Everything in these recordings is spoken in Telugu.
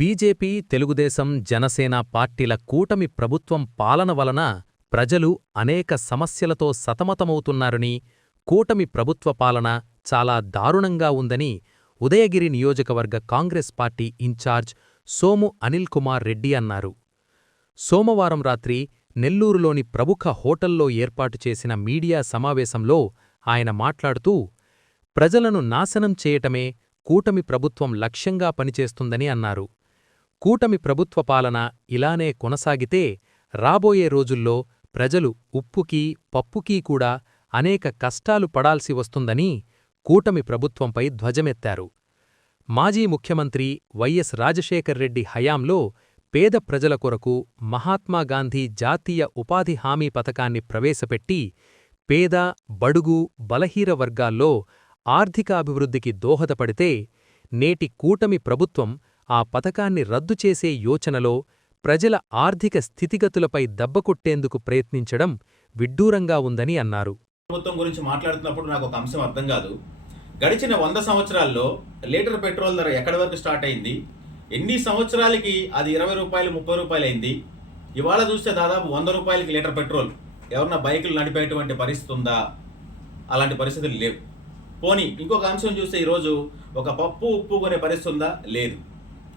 బీజేపీ, తెలుగుదేశం, జనసేన పార్టీల కూటమి ప్రభుత్వం పాలన వలన ప్రజలు అనేక సమస్యలతో సతమతమవుతున్నారని, కూటమి ప్రభుత్వ పాలన చాలా దారుణంగా ఉందని ఉదయగిరి నియోజకవర్గ కాంగ్రెస్ పార్టీ ఇన్ఛార్జ్ సోము అనిల్ కుమార్ రెడ్డి అన్నారు. సోమవారం రాత్రి నెల్లూరులోని ప్రముఖ హోటల్లో ఏర్పాటు చేసిన మీడియా సమావేశంలో ఆయన మాట్లాడుతూ, ప్రజలను నాశనం చేయటమే కూటమి ప్రభుత్వం లక్ష్యంగా పనిచేస్తుందని అన్నారు. కూటమి ప్రభుత్వ పాలన ఇలానే కొనసాగితే రాబోయే రోజుల్లో ప్రజలు ఉప్పుకీ, పప్పుకీ కూడా అనేక కష్టాలు పడాల్సి వస్తుందని కూటమి ప్రభుత్వంపై ధ్వజమెత్తారు. మాజీ ముఖ్యమంత్రి వైఎస్ రాజశేఖర్రెడ్డి హయాంలో పేద ప్రజల కొరకు మహాత్మాగాంధీ జాతీయ ఉపాధి హామీ పథకాన్ని ప్రవేశపెట్టి పేద, బడుగు, బలహీన వర్గాల్లో ఆర్థికాభివృద్ధికి దోహదపడితే, నేటి కూటమి ప్రభుత్వం ఆ పథకాన్ని రద్దు చేసే యోచనలో ప్రజల ఆర్థిక స్థితిగతులపై దెబ్బకొట్టేందుకు ప్రయత్నించడం విడ్డూరంగా ఉందని అన్నారు. ప్రభుత్వం గురించి మాట్లాడుతున్నప్పుడు నాకు ఒక అంశం అర్థం కాదు. గడిచిన 100 సంవత్సరాల్లో లీటర్ పెట్రోల్ ధర ఎక్కడి వరకు స్టార్ట్ అయింది, ఎన్ని సంవత్సరాలకి అది 20 రూపాయలు 30 రూపాయలు అయింది. ఇవాళ చూస్తే దాదాపు 100 రూపాయలకి లీటర్ పెట్రోల్. ఎవరన్నా బైకులు నడిపేటువంటి పరిస్థితి ఉందా? అలాంటి పరిస్థితులు లేవు. పోనీ ఇంకొక అంశం చూస్తే ఈరోజు ఒక పప్పు ఉప్పు కొనే పరిస్థితి ఉందా? లేదు.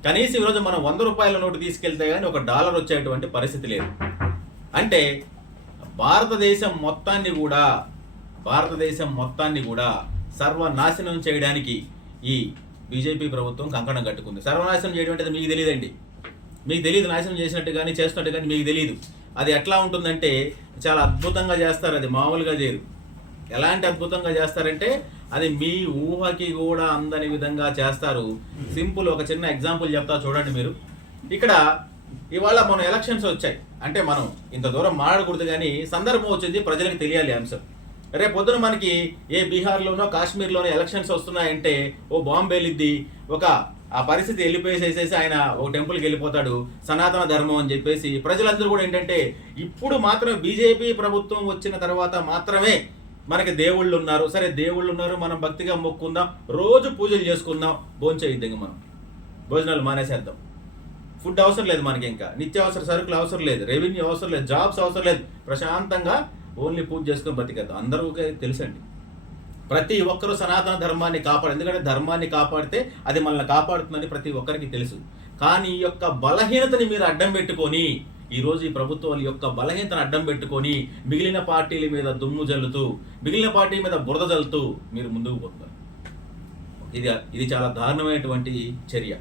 కనీసం ఈరోజు మనం 100 రూపాయల నోటు తీసుకెళ్తే కానీ $1 వచ్చేటువంటి పరిస్థితి లేదు. అంటే భారతదేశం మొత్తాన్ని కూడా సర్వనాశనం చేయడానికి ఈ బీజేపీ ప్రభుత్వం కంకణం కట్టుకుంది. సర్వనాశనం చేయడం అంటే మీకు తెలియదండి. మీకు తెలియదు. నాశనం చేసినట్టు కానీ చేస్తున్నట్టు కానీ మీకు తెలియదు. అది ఎట్లా ఉంటుందంటే చాలా అద్భుతంగా చేస్తారు. అది మామూలుగా చేయరు. ఎలాంటి అద్భుతంగా చేస్తారంటే అది మీ ఊహకి కూడా అందని విధంగా చేస్తారు. సింపుల్ ఒక చిన్న ఎగ్జాంపుల్ చెప్తా చూడండి మీరు. ఇక్కడ ఇవాళ మన ఎలక్షన్స్ వచ్చాయి అంటే మనం ఇంత దూరం మాట్లాడకూడదు, కానీ సందర్భం వచ్చింది, ప్రజలకు తెలియాలి అంశం. రేపు పొద్దున మనకి ఏ బీహార్లోనో కాశ్మీర్లోనో ఎలక్షన్స్ వస్తున్నాయంటే ఓ బాంబు వెళ్ళిద్ది, ఆ పరిస్థితి వెళ్ళిపోయేసేసేసి ఆయన ఒక టెంపుల్కి వెళ్ళిపోతాడు, సనాతన ధర్మం అని చెప్పేసి. ప్రజలందరూ కూడా ఏంటంటే ఇప్పుడు మాత్రం బీజేపీ ప్రభుత్వం వచ్చిన తర్వాత మాత్రమే మనకి దేవుళ్ళు ఉన్నారు, సరే దేవుళ్ళు ఉన్నారు, మనం భక్తిగా మొక్కుందాం, రోజు పూజలు చేసుకుందాం, భోంచేయిద్దాం, మనం భోజనాలు మానేసేద్దాం, ఫుడ్ అవసరం లేదు మనకి, ఇంకా నిత్యావసర సరుకులు అవసరం లేదు, రెవెన్యూ అవసరం లేదు, జాబ్స్ అవసరం లేదు, ప్రశాంతంగా ఓన్లీ పూజ చేసుకొని బతికేద్దాం. అందరూ తెలుసండి. ప్రతి ఒక్కరూ సనాతన ధర్మాన్ని కాపాడు, ఎందుకంటే ధర్మాన్ని కాపాడితే అది మనల్ని కాపాడుతుందని ప్రతి ఒక్కరికి తెలుసు. కానీ ఈ యొక్క బలహీనతని మీరు అడ్డం పెట్టుకొని, ఈరోజు ఈ ప్రభుత్వాల యొక్క బలహీనతను అడ్డం పెట్టుకొని మిగిలిన పార్టీల మీద దుమ్ము జల్లుతూ, మిగిలిన పార్టీ మీద బురద జల్లుతూ మీరు ముందుకు పోతున్నారు. ఇది చాలా దారుణమైనటువంటి చర్య.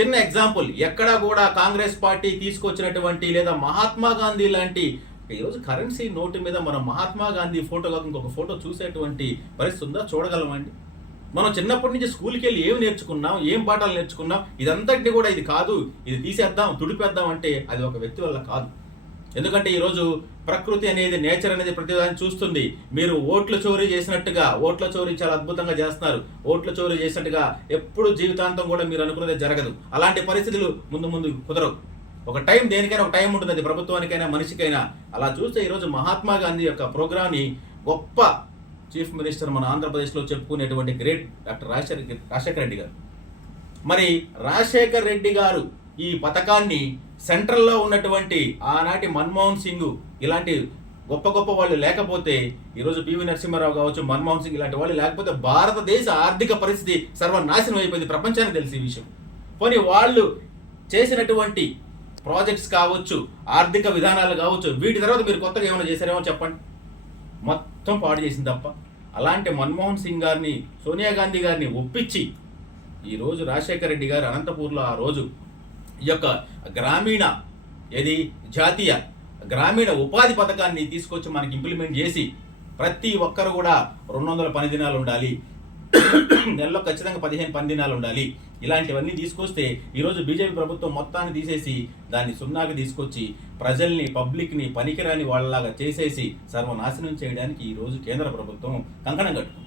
చిన్న ఎగ్జాంపుల్, ఎక్కడా కూడా కాంగ్రెస్ పార్టీ తీసుకొచ్చినటువంటి లేదా మహాత్మా గాంధీ లాంటి, ఈరోజు కరెన్సీ నోటు మీద మనం మహాత్మా గాంధీ ఫోటో కాక ఇంకొక ఫోటో చూసేటువంటి పరిస్థితి ఉందా? చూడగలమండి. మనం చిన్నప్పటి నుంచి స్కూల్కి వెళ్ళి ఏం నేర్చుకున్నాం, ఏం పాఠాలు నేర్చుకున్నాం, ఇదంతటిని కూడా ఇది కాదు, ఇది తీసేద్దాం, తుడిపేద్దాం అంటే అది ఒక వ్యక్తి వల్ల కాదు. ఎందుకంటే ఈరోజు ప్రకృతి అనేది, నేచర్ అనేది ప్రతిదాన్ని చూస్తుంది. మీరు ఓట్ల చోరీ చేసినట్టుగా, ఓట్ల చోరీ చాలా అద్భుతంగా చేస్తున్నారు, ఓట్ల చోరీ చేసినట్టుగా ఎప్పుడు జీవితాంతం కూడా మీరు అనుకున్నది జరగదు. అలాంటి పరిస్థితులు ముందు కుదరవు. ఒక టైం, దేనికైనా ఒక టైం ఉంటుంది, అది ప్రభుత్వానికైనా మనిషికైనా. అలా చూస్తే ఈరోజు మహాత్మా గాంధీ యొక్క ప్రోగ్రామ్ని గొప్ప చీఫ్ మినిస్టర్ మన ఆంధ్రప్రదేశ్లో చెప్పుకునేటువంటి గ్రేట్ డాక్టర్ రాజశేఖర్ రెడ్డి గారు. మరి రాజశేఖర్ రెడ్డి గారు ఈ పథకాన్ని సెంట్రల్లో ఉన్నటువంటి ఆనాటి మన్మోహన్ సింగ్ ఇలాంటి గొప్ప వాళ్ళు లేకపోతే, ఈరోజు పివి నరసింహారావు కావచ్చు, మన్మోహన్ సింగ్ ఇలాంటి వాళ్ళు లేకపోతే భారతదేశ ఆర్థిక పరిస్థితి సర్వనాశనం అయిపోయింది. ప్రపంచానికి తెలిసి ఈ విషయం. పోనీ వాళ్ళు చేసినటువంటి ప్రాజెక్ట్స్ కావచ్చు, ఆర్థిక విధానాలు కావచ్చు, వీటి తర్వాత మీరు కొత్తగా ఏమైనా చేశారేమో చెప్పండి. మొత్తం పాడు చేసింది తప్ప. అలాంటి మన్మోహన్ సింగ్ గారిని, సోనియా గాంధీ గారిని ఒప్పించి ఈరోజు రాజశేఖర్ రెడ్డి గారు అనంతపూర్లో ఆ రోజు ఈ యొక్క జాతీయ గ్రామీణ ఉపాధి పథకాన్ని తీసుకొచ్చి మనకి ఇంప్లిమెంట్ చేసి ప్రతి ఒక్కరు కూడా 200 పని దినాలు ఉండాలి, నెలలో ఖచ్చితంగా 15 పని దినాలు ఉండాలి, ఇలాంటివన్నీ తీసుకొస్తే ఈరోజు బీజేపీ ప్రభుత్వం మొత్తాన్ని తీసేసి దాన్ని సున్నాకి తీసుకొచ్చి ప్రజల్ని, పబ్లిక్ని పనికిరాని వాళ్ళలాగా చేసేసి సర్వనాశనం చేయడానికి ఈరోజు కేంద్ర ప్రభుత్వం కంకణం కట్టుకుంది.